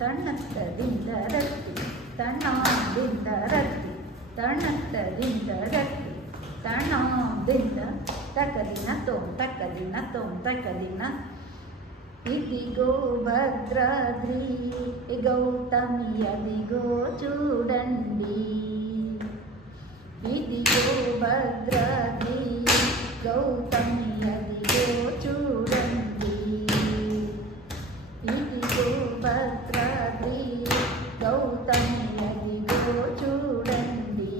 తణత్తదిందరత్తి తణాందిందరత్తి తణత్తదిందరత్తి తణాందింద తకదిన తకదిన ఇదిగో భద్రాద్రి గౌతమి అదిగో చూడండి ఇదిగో భద్రాద్రి గౌతమి అదిగో చూడండి ఇదిగో భద్రాద్రి గౌతమి అదిగో చూడండి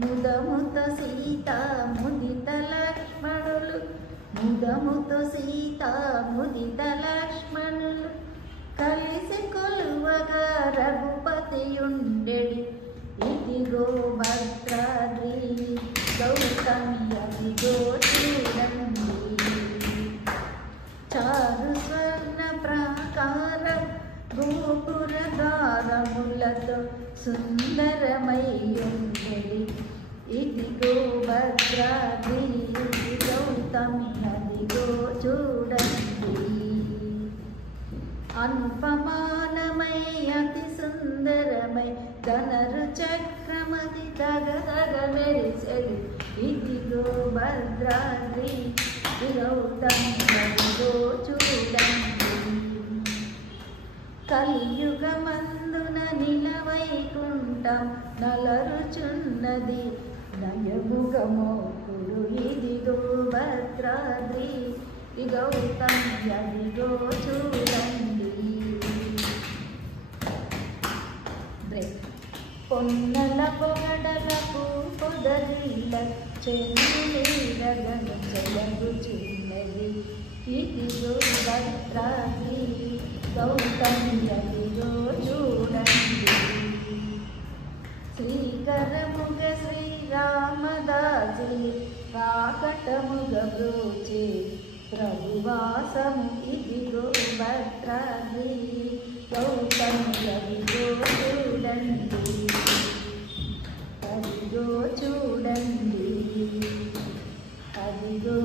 ముదముతో సీత ముదిత లక్ష్మణులు ముదముతో సీత ముదిత లక్ష్మణులు కలిసి కొలువగా రఘుపతియుండెడి ఇదిగో భద్రాద్రి గౌతమి అదిగో చూడండి చారు స్వర్ణ ప్రాకార గోపురద్వారములతో సుందరమై ఉండెడి ఇదిగో భద్రాద్రి గౌతమి అదిగో చూడండి అనుపమానమై అతి సుందరమై ధనరు చక్రమది దగదగ మెరిసెడి ఇదిగో భద్రాద్రి గౌతమి అదిగో చూడండి కలియుగమందున నిలవైకుంఠం నలరుచున్నది నయముగమోకుడు ఇదిగో భద్రాద్రి గౌతమి అదిగో చూడండి పొన్నల పొగడలకు పొదరిల చెందిరగను చెలగుచున్నది ఇదిగో భద్రాద్రి గౌతమి అదిగో చూడండి శ్రీకరముగ శ్రీరామదాసి కాకటముగ బ్రోచే ప్రభువాసము ఇదిగో భద్రాద్రి గౌతమి అదిగో చూడండి అదిగో చూడండి అదిగో